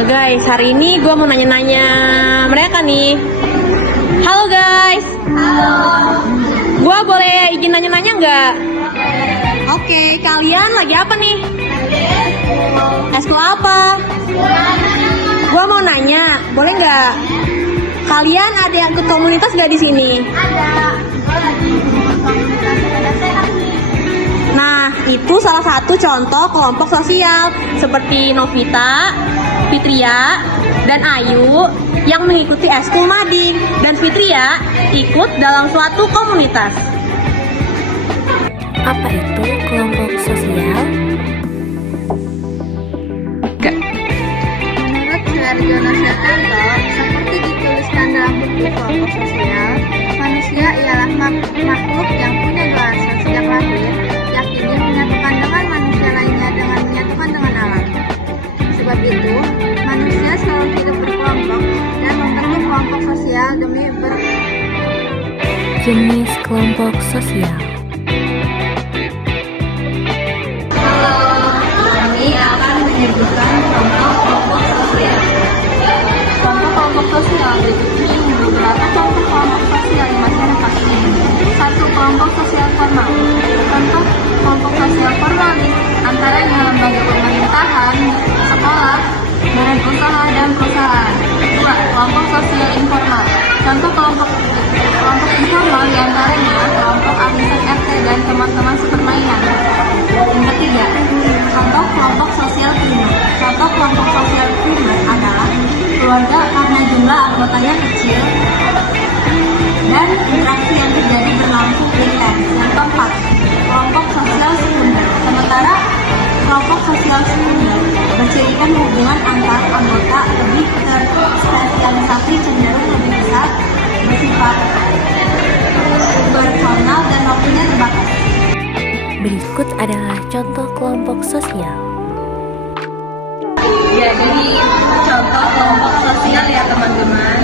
Guys, hari ini gue mau nanya-nanya mereka nih. Halo guys. Halo. Gue boleh izin nanya-nanya nggak? Oke, kalian lagi apa nih? Eskul apa? Gue mau nanya, boleh nggak? Kalian ada yang ikut komunitas nggak di sini? Ada. Gue lagi ikut komunitas sepeda sehat nih. Nah, itu salah satu contoh kelompok sosial seperti Novita, Fitria, dan Ayu yang mengikuti Eskul Mading, dan Fitria ikut dalam suatu komunitas. Apa itu kelompok sosial? Menurut Sarjono Syatanto, seperti dituliskan dalam buku kelompok sosial, manusia ialah makhluk yang punya dua rasa sejak lahir, yakni menyatukan dengan manusia lainnya dengan menyatukan dengan alam. Sebab itu, manusia selalu hidup berkelompok dan membentuk kelompok sosial demi Jenis kelompok sosial. Kami akan menyebutkan kelompok sosial. Kelompok sosial berikut ini beberapa contoh kelompok sosial di masyarakat ini. 1. Kelompok sosial formal. Contoh kelompok sosial formal antaranya lembaga pemerintahan, sekolah, badan usaha dan perusahaan. 2. Kelompok sosial informal. Contoh kelompok informal diantaranya kelompok arisan RT dan teman-teman sepermainan. Yang ketiga, contoh kelompok sosial primer. Contoh kelompok sosial primer adalah keluarga karena jumlah anggotanya kecil dan interaksi yang terjadi berlangsung intens. Yang keempat, kelompok sosial sekunder. Sementara kelompok sosial sekunder mencirikan hubungan antar anggota lebih terspesialisasi, cenderung lebih besar, bersifat personal dan waktunya terbatas. Berikut adalah contoh kelompok sosial. Jadi contoh kelompok sosial ya teman-teman.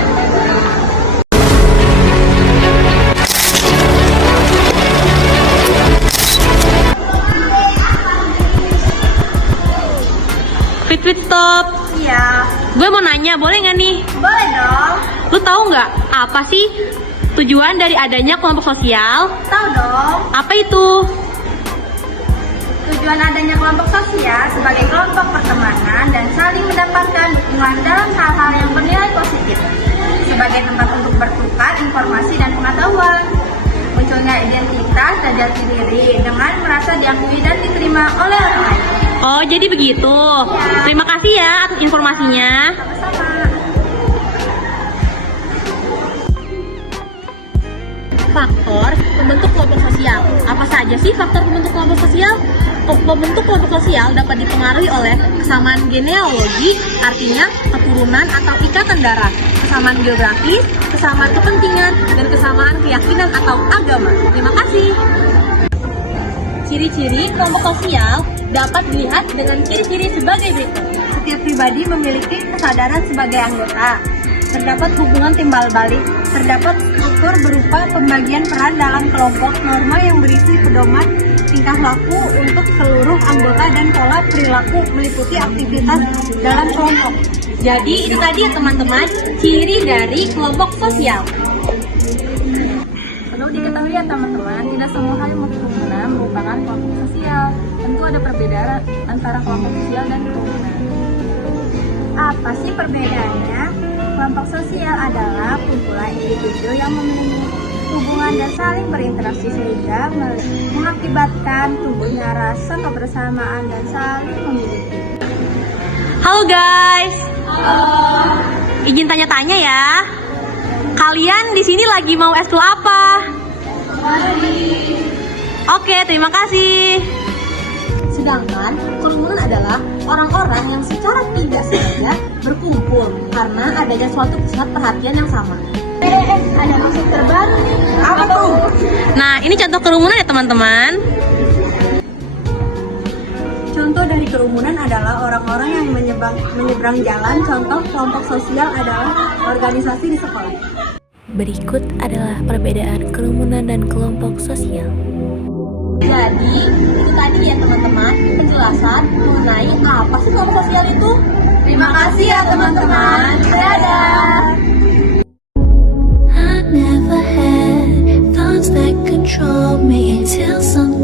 Fit stop. Iya, Gue mau nanya, boleh nggak nih? boleh dong. Lu tahu nggak apa sih tujuan dari adanya kelompok sosial? Tahu dong. Apa itu? Tujuan adanya kelompok sosial sebagai kelompok pertemanan dan saling mendapatkan dukungan dalam hal-hal yang bernilai positif, sebagai tempat untuk bertukar informasi dan pengetahuan. Munculnya identitas dan jati diri dengan merasa diakui dan diterima oleh orang lain. Oh, jadi begitu. Terima kasih ya atas informasinya. Sama-sama. Faktor pembentuk kelompok sosial. Apa saja sih faktor pembentuk kelompok sosial? Pembentuk kelompok sosial dapat dipengaruhi oleh kesamaan genealogi, artinya keturunan atau ikatan darah, kesamaan geografis, kesamaan kepentingan, dan kesamaan keyakinan atau agama. Terima kasih. Ciri-ciri kelompok sosial dapat dilihat dengan ciri-ciri sebagai berikut. Setiap pribadi memiliki kesadaran sebagai anggota. Terdapat hubungan timbal balik. Terdapat struktur berupa pembagian peran dalam kelompok, norma yang berisi pedoman tingkah laku untuk seluruh anggota dan pola perilaku meliputi aktivitas dalam kelompok. Jadi itu tadi ya teman-teman, ciri dari kelompok sosial. Perlu diketahui ya teman-teman, tidak semua hal yang berkerumunan merupakan kelompok sosial. Tentu ada perbedaan antara kelompok sosial dan kerumunan. Apa sih perbedaannya? Kelompok sosial adalah kumpulan individu yang memiliki hubungan dan saling berinteraksi sehingga mengakibatkan tumbuhnya rasa kebersamaan dan saling memiliki. Halo guys. Izin tanya-tanya ya. Kalian di sini lagi mau eskul apa? Oke, terima kasih. Sedangkan kerumunan adalah orang-orang yang secara tidak sengaja berkumpul karena adanya suatu pusat perhatian yang sama. Ada maksud terbaru nih. Apa tuh? Nah, ini contoh kerumunan ya teman-teman. Contoh dari kerumunan adalah orang-orang yang menyeberang jalan. Contoh kelompok sosial adalah organisasi di sekolah. Berikut adalah perbedaan kerumunan dan kelompok sosial. Jadi, itu tadi ya teman-teman penjelasan mengenai apa sih kelompok sosial itu. Terima kasih ya teman-teman. Dadah. I never had thoughts that control me until something